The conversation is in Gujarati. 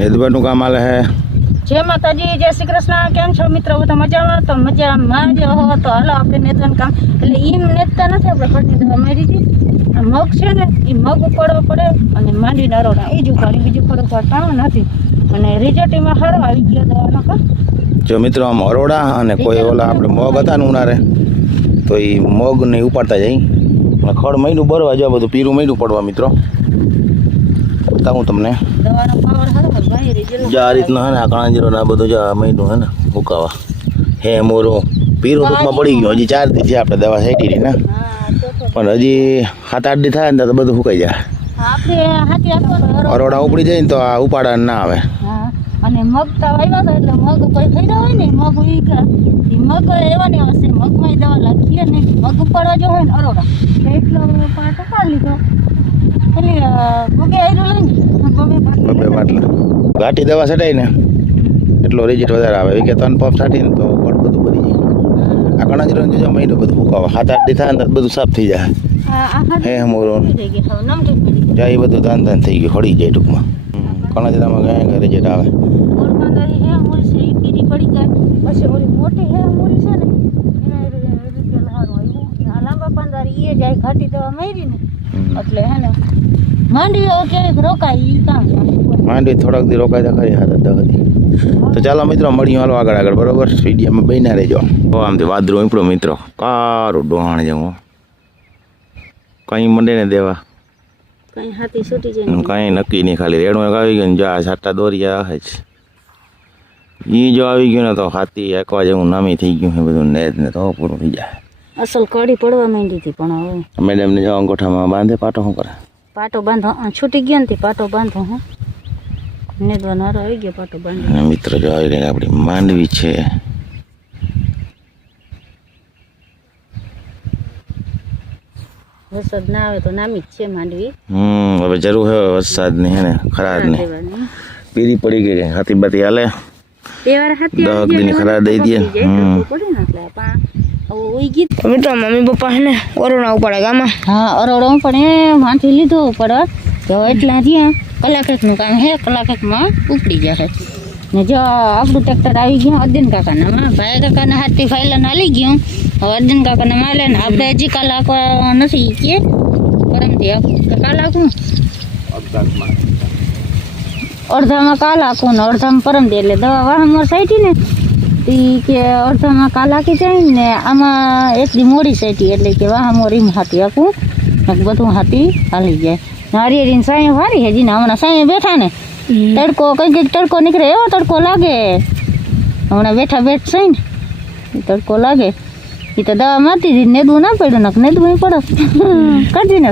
નેદવાનું કામ આલે હે। જય માતાજી, જય શ્રી કૃષ્ણ। કેમ છો મિત્રો? બધા મજામાં? તો મજામાં જ હો તો હાલો આપણે નેદવાનું કામ એટલે એમ નેદતા નથી આપણે ખડની દવા મારી હતી। આ મગ છે ને એ મગ ઉપાડવો પડે અને માંડીને અરોડા એ જ ઉપાડી, બીજું થોડુંક કામ નથી અને રિઝલ્ટ એમાં સારો આવી ગયો દવાનો કા। જો મિત્રો આમ અરોડા અને કોઈ ઓલા આપણે મગ હતા ને ઉનારે તો એ મગ ને ઉપાડતા જાય અને ખડ મહિનું બરવા જો બધું પીરું મહિનું પડવા મિત્રો બતાવું તમને। દવાનો પાવર સારો ભાઈ રિઝલ્ટ આ રીતના હે ને આ કાંજીરો ને આ બધું જો આ મહિનું હે ને ઉકાવા હે મોરો પીરું ટૂંકમાં પડી ગયો। હજી 4 દી થયા આપણે દવા છાંટી રહી ને પણ હજી 7-8 દી થાય ને તો બધું સુકાઈ જાય। આપણે હાથી આપવાનો અરોડા ઉપડી જાય ને તો આ ઉપાડા ના આવે। અને મગ તો આવ્યા હતા એટલે મગ કોઈ થઈ રહ્યા હોય ને મગ ઉગ્યા એ મગ એવાની હશે મગમાં દવા લાગીએ ને મગ ઉપાડવા જો હોય ને અરોડા એટલો પાટ ઉપાડી લીધો એટલે મગે આવ્યું લઈને બબે બાટલા ઘાટી દવા છટાઈ ને એટલો રિઝલ્ટ વધારે આવે। કે 3 પંપ છાંટી ને તો ખડ બધું ભરી જાય। આ ઘણા જ જો મહિનો બધું ફૂકાવા 7-8 દી થાય ને બધું સાફ થઈ જાય। હે મોરો જાય બધું ધાન ધાન થઈ ગયું ખડી જાય ટૂંકમાં ઘણા જણામાં ગયા રિઝલ્ટ આવે। પડી જાય પછી ઓલી મોટી હે મૂરી છે ને એના રિઝલ્ટ સારું આવ્યું। આ લાંબા પાંદારી એ જાય ઘાટી દવા મારી ને એટલે હે ને માંડવી ક્યારેક રોકાય એ કામ માંડવી થોડાક દી રોકાય તો ખરી હાથ દગતી। તો ચાલો મિત્રો મળીએ હાલો આગળ બરોબર વિડીયોમાં બન્યા રહેજો। આમથી વાદળું ઉપડો મિત્રો કારું ડોહાણ જેવું કઈ મંડે ને દેવા કઈ હાથી છૂટી જાય કઈ નક્કી નહીં ખાલી રેણું આવી ગયું જા છાટા દોરિયા આવે છે એ જો આવી ગયું ને તો હાથી એકવા જેવું નામી થઈ ગયું છે બધું નેદ ને તો પૂરું થઈ જાય। અસલ કડી પડવા માંડી હતી પણ હવે મેડમ ને જો અંગોઠામાં બાંધે પાટો શું કરે પાટો બાંધો છૂટી ગયો ને પાટો બાંધો હે નેદવાનો હારો આવી ગયો પાટો બાંધો। મિત્રો જો આવી રહી આપણી માંડવી છે વરસાદ ના આવે તો નામી જ છે માંડવી। હવે જરૂર હે વરસાદ ની હે ને ખરાબ ને પીરી પડી ગઈ હાથી બાતી હાલે તહેવાર હાથી 10 દિન ખરાબ દઈ દે મિત્રો મમ્મી પપ્પા હે ને અરોડા ઉપાડે ગામમાં। હા અરોડા ઉપાડે માંથી લીધો ઉપાડવા તો એટલા જ્યાં કલાકેકનું કામ હે કલાકેકમાં ઉપડી જશે ને જો આપણું ટ્રેક્ટર આવી ગયું અર્જુન કાકાના ભાઈ કાકાના હાથથી ફાઇલન હાલી ગયું હવે અર્જુન કાકાને માલે ને આપણે હજી કલાકવા નથી કે પરમથી કલાકું અડધામાં કાલાકું ને અડધામાં પરમથી એટલે દવા વાહમાં સાઈટી ને કે અડધામાં કાલ હાકી જાય ને આમાં એક દી મોડી સાઈટી એટલે કે વાહ મોરી હાથી આપું બધું હાથી હાલી જાય। નારિયેળીને સાંય વારી હજી ને હમણાં સાંય બેઠા ને તડકો કંઈક તડકો નીકળે એવો તડકો લાગે હમણાં બેઠા છે ને તડકો લાગે એ તો દવા મારતી હતી નેદવું ના પડ્યું ને નેદવું પડે કાઢી ને